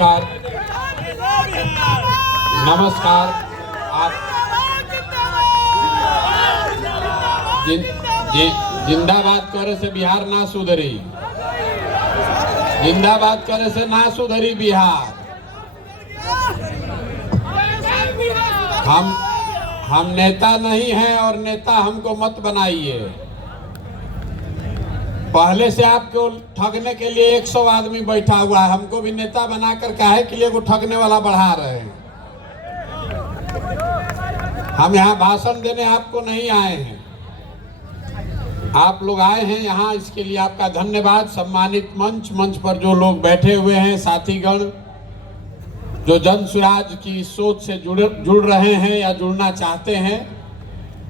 नमस्कार नमस्कार। आप जिंदाबाद करे से बिहार ना सुधरी, जिंदाबाद करे से ना सुधरी बिहार। हम नेता नहीं हैं और नेता हमको मत बनाइए। पहले से आपको ठगने के लिए 100 आदमी बैठा हुआ है, हमको भी नेता बनाकर काहे के लिए वो ठगने वाला बढ़ा रहे हैं। हम यहाँ भाषण देने आपको नहीं आए हैं, आप लोग आए हैं यहाँ, इसके लिए आपका धन्यवाद। सम्मानित मंच पर जो लोग बैठे हुए हैं, साथीगण जो जन स्वराज की सोच से जुड़ रहे हैं या जुड़ना चाहते हैं,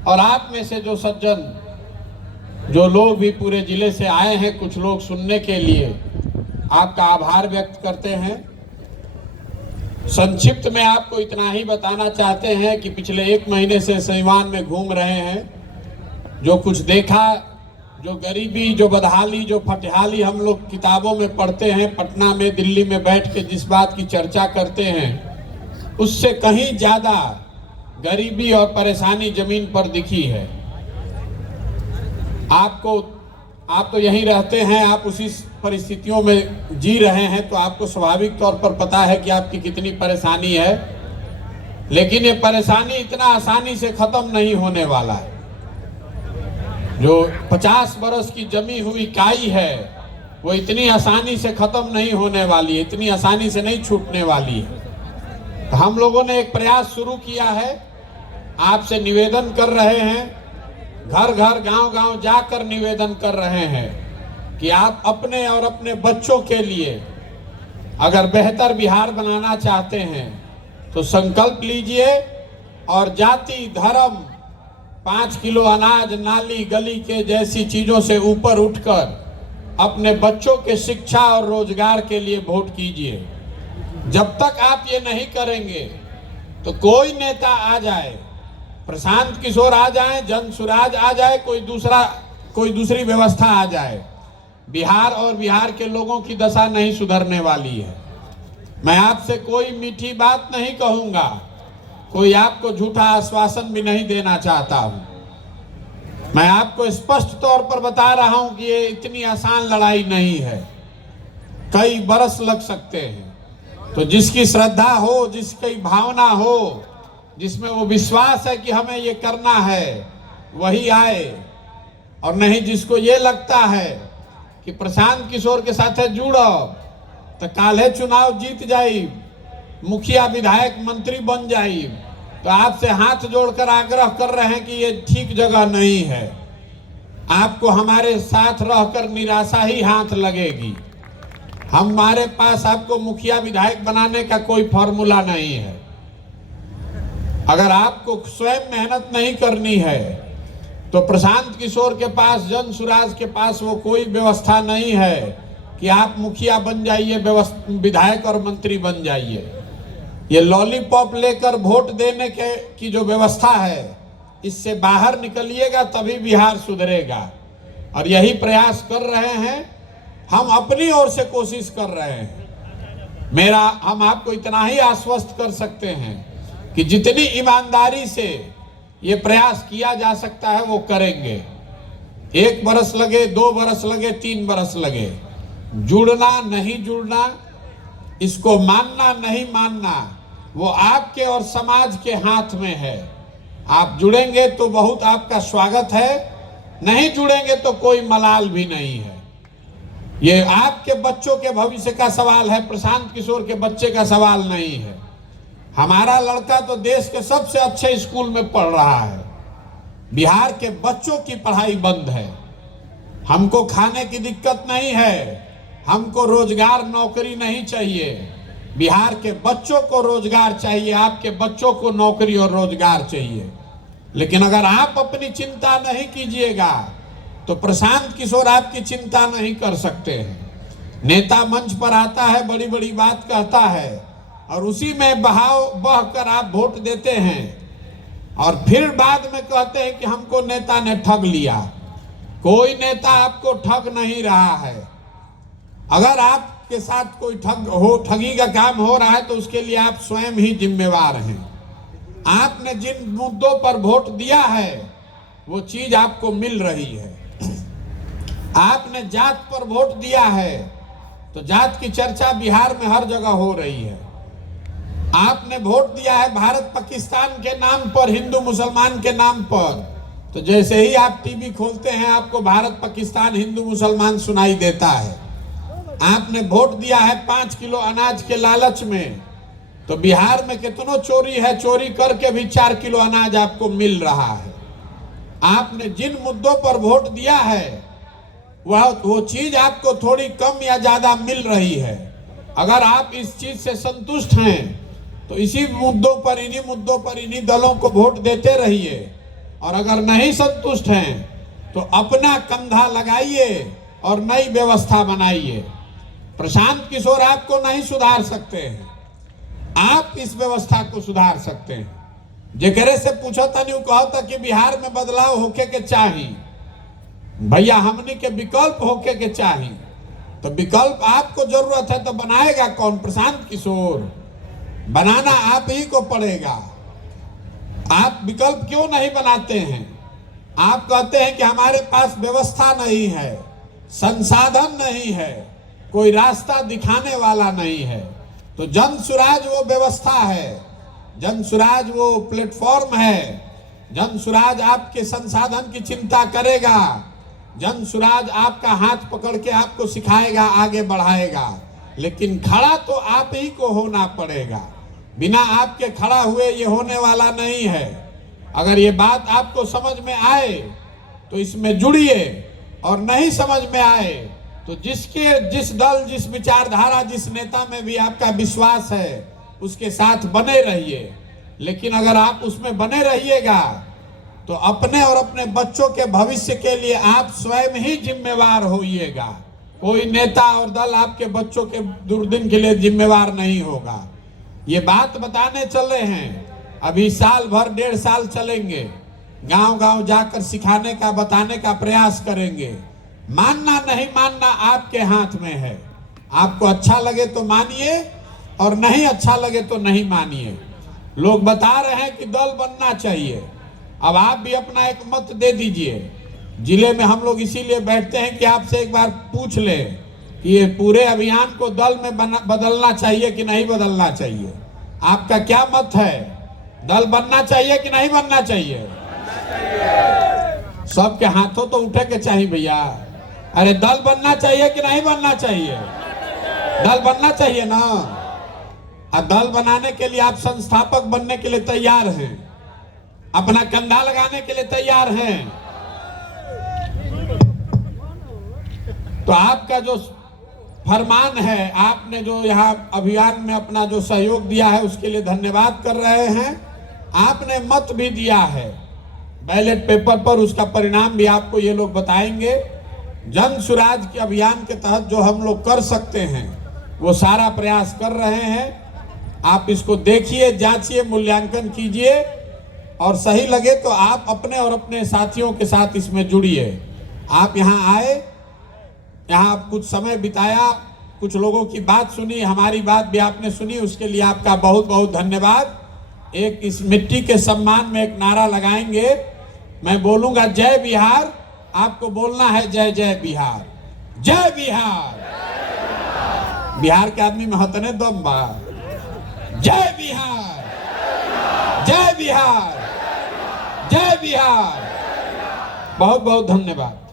और आप में से जो सज्जन जो लोग भी पूरे जिले से आए हैं कुछ लोग सुनने के लिए, आपका आभार व्यक्त करते हैं। संक्षिप्त में आपको इतना ही बताना चाहते हैं कि पिछले 1 महीने से सीवान में घूम रहे हैं, जो कुछ देखा, जो गरीबी, जो बदहाली, जो फटहाली हम लोग किताबों में पढ़ते हैं, पटना में, दिल्ली में बैठ के जिस बात की चर्चा करते हैं, उससे कहीं ज़्यादा गरीबी और परेशानी जमीन पर दिखी है। आप तो यहीं रहते हैं, आप उसी परिस्थितियों में जी रहे हैं, तो आपको स्वाभाविक तौर पर पता है कि आपकी कितनी परेशानी है। लेकिन ये परेशानी इतना आसानी से खत्म नहीं होने वाला है। जो 50 बरस की जमी हुई काई है, वो इतनी आसानी से खत्म नहीं होने वाली है, इतनी आसानी से नहीं छूटने वाली है। तो हम लोगों ने एक प्रयास शुरू किया है, आपसे निवेदन कर रहे हैं, घर घर गांव जाकर निवेदन कर रहे हैं कि आप अपने और अपने बच्चों के लिए अगर बेहतर बिहार बनाना चाहते हैं तो संकल्प लीजिए और जाति, धर्म, 5 किलो अनाज, नाली गली के जैसी चीजों से ऊपर उठकर अपने बच्चों के शिक्षा और रोजगार के लिए वोट कीजिए। जब तक आप ये नहीं करेंगे तो कोई नेता आ जाए, प्रशांत किशोर आ जाए, जन स्वराज आ जाए, कोई दूसरी व्यवस्था आ जाए, बिहार और बिहार के लोगों की दशा नहीं सुधरने वाली है। मैं आपसे कोई मीठी बात नहीं कहूंगा, कोई आपको झूठा आश्वासन भी नहीं देना चाहता हूं। मैं आपको स्पष्ट तौर पर बता रहा हूं कि ये इतनी आसान लड़ाई नहीं है, कई बरस लग सकते हैं। तो जिसकी श्रद्धा हो, जिसकी भावना हो, जिसमें वो विश्वास है कि हमें ये करना है, वही आए। और नहीं जिसको ये लगता है कि प्रशांत किशोर के साथ जुड़ो तो काले चुनाव जीत जाई, मुखिया, विधायक, मंत्री बन जाई, तो आपसे हाथ जोड़कर आग्रह कर रहे हैं कि ये ठीक जगह नहीं है। आपको हमारे साथ रहकर निराशा ही हाथ लगेगी। हमारे पास आपको मुखिया, विधायक बनाने का कोई फॉर्मूला नहीं है। अगर आपको स्वयं मेहनत नहीं करनी है तो प्रशांत किशोर के पास, जन स्वराज के पास वो कोई व्यवस्था नहीं है कि आप मुखिया बन जाइए, विधायक और मंत्री बन जाइए। ये लॉलीपॉप लेकर वोट देने की जो व्यवस्था है, इससे बाहर निकलिएगा तभी बिहार सुधरेगा। और यही प्रयास कर रहे हैं, हम अपनी ओर से कोशिश कर रहे हैं। हम आपको इतना ही आश्वस्त कर सकते हैं कि जितनी ईमानदारी से ये प्रयास किया जा सकता है वो करेंगे। 1 बरस लगे, 2 बरस लगे, 3 बरस लगे, जुड़ना नहीं जुड़ना, इसको मानना नहीं मानना, वो आपके और समाज के हाथ में है। आप जुड़ेंगे तो बहुत आपका स्वागत है, नहीं जुड़ेंगे तो कोई मलाल भी नहीं है। ये आपके बच्चों के भविष्य का सवाल है, प्रशांत किशोर के बच्चे का सवाल नहीं है। हमारा लड़का तो देश के सबसे अच्छे स्कूल में पढ़ रहा है, बिहार के बच्चों की पढ़ाई बंद है। हमको खाने की दिक्कत नहीं है, हमको रोजगार, नौकरी नहीं चाहिए, बिहार के बच्चों को रोजगार चाहिए, आपके बच्चों को नौकरी और रोजगार चाहिए। लेकिन अगर आप अपनी चिंता नहीं कीजिएगा तो प्रशांत किशोर आपकी चिंता नहीं कर सकते हैं। नेता मंच पर आता है, बड़ी बड़ी बात कहता है और उसी में बह कर आप वोट देते हैं और फिर बाद में कहते हैं कि हमको नेता ने ठग लिया। कोई नेता आपको ठग नहीं रहा है। अगर आप आपके साथ कोई ठगी का काम हो रहा है तो उसके लिए आप स्वयं ही जिम्मेवार हैं। आपने जिन मुद्दों पर वोट दिया है वो चीज आपको मिल रही है। आपने जात पर वोट दिया है तो जात की चर्चा बिहार में हर जगह हो रही है। आपने वोट दिया है भारत पाकिस्तान के नाम पर, हिंदू मुसलमान के नाम पर, तो जैसे ही आप टीवी खोलते हैं आपको भारत पाकिस्तान हिंदू मुसलमान सुनाई देता है। आपने वोट दिया है 5 किलो अनाज के लालच में, तो बिहार में कितनों चोरी है, चोरी करके भी 4 किलो अनाज आपको मिल रहा है। आपने जिन मुद्दों पर वोट दिया है वो चीज आपको थोड़ी कम या ज्यादा मिल रही है। अगर आप इस चीज से संतुष्ट हैं तो इसी मुद्दों पर, इन्हीं मुद्दों पर, इन्हीं दलों को वोट देते रहिए। और अगर नहीं संतुष्ट हैं तो अपना कंधा लगाइए और नई व्यवस्था बनाइए। प्रशांत किशोर आपको नहीं सुधार सकते हैं, आप इस व्यवस्था को सुधार सकते हैं। जेकरे से पूछो तनी कहो था कि बिहार में बदलाव होके के चाहिए, भैया हमनी के विकल्प होके के चाहिए। तो विकल्प आपको जरूरत है तो बनाएगा कौन? प्रशांत किशोर। बनाना आप ही को पड़ेगा। आप विकल्प क्यों नहीं बनाते हैं? आप कहते हैं कि हमारे पास व्यवस्था नहीं है, संसाधन नहीं है, कोई रास्ता दिखाने वाला नहीं है। तो जन सुराज वो व्यवस्था है, जन सुराज वो प्लेटफॉर्म है। जन सुराज आपके संसाधन की चिंता करेगा, जन सुराज आपका हाथ पकड़ के आपको सिखाएगा, आगे बढ़ाएगा। लेकिन खड़ा तो आप ही को होना पड़ेगा। बिना आपके खड़ा हुए ये होने वाला नहीं है। अगर ये बात आपको समझ में आए तो इसमें जुड़िए, और नहीं समझ में आए तो जिस दल, जिस विचारधारा, जिस नेता में भी आपका विश्वास है उसके साथ बने रहिए। लेकिन अगर आप उसमें बने रहिएगा तो अपने और अपने बच्चों के भविष्य के लिए आप स्वयं ही जिम्मेवार होइएगा। कोई नेता और दल आपके बच्चों के दुर्दिन के लिए जिम्मेवार नहीं होगा। ये बात बताने चले हैं, अभी साल भर 1.5 साल चलेंगे, गांव गांव जाकर सिखाने का, बताने का प्रयास करेंगे। मानना नहीं मानना आपके हाथ में है। आपको अच्छा लगे तो मानिए और नहीं अच्छा लगे तो नहीं मानिए। लोग बता रहे हैं कि दल बनना चाहिए, अब आप भी अपना एक मत दे दीजिए। जिले में हम लोग इसीलिए बैठते हैं कि आपसे एक बार पूछ ले कि ये पूरे अभियान को दल में बदलना चाहिए कि नहीं बदलना चाहिए। आपका क्या मत है? दल बनना चाहिए कि नहीं बनना चाहिए? सबके हाथों तो उठे के चाहिए भैया। अरे दल बनना चाहिए कि नहीं बनना चाहिए? दल बनना चाहिए ना। अब दल बनाने के लिए आप संस्थापक बनने के लिए तैयार हैं, अपना कंधा लगाने के लिए तैयार हैं। तो आपका जो फरमान है, आपने जो यहाँ अभियान में अपना जो सहयोग दिया है उसके लिए धन्यवाद कर रहे हैं। आपने मत भी दिया है बैलेट पेपर पर, उसका परिणाम भी आपको ये लोग बताएंगे। जन सुराज के अभियान के तहत जो हम लोग कर सकते हैं वो सारा प्रयास कर रहे हैं। आप इसको देखिए, जांचिए, मूल्यांकन कीजिए और सही लगे तो आप अपने और अपने साथियों के साथ इसमें जुड़िए। आप यहाँ आए, यहाँ कुछ समय बिताया, कुछ लोगों की बात सुनी, हमारी बात भी आपने सुनी, उसके लिए आपका बहुत बहुत धन्यवाद। एक इस मिट्टी के सम्मान में एक नारा लगाएंगे। मैं बोलूंगा जय बिहार, आपको बोलना है जय जय बिहार, जय बिहार। बिहार के आदमी में हतने दम बा। जय बिहार, जय बिहार, जय बिहार। बहुत बहुत धन्यवाद।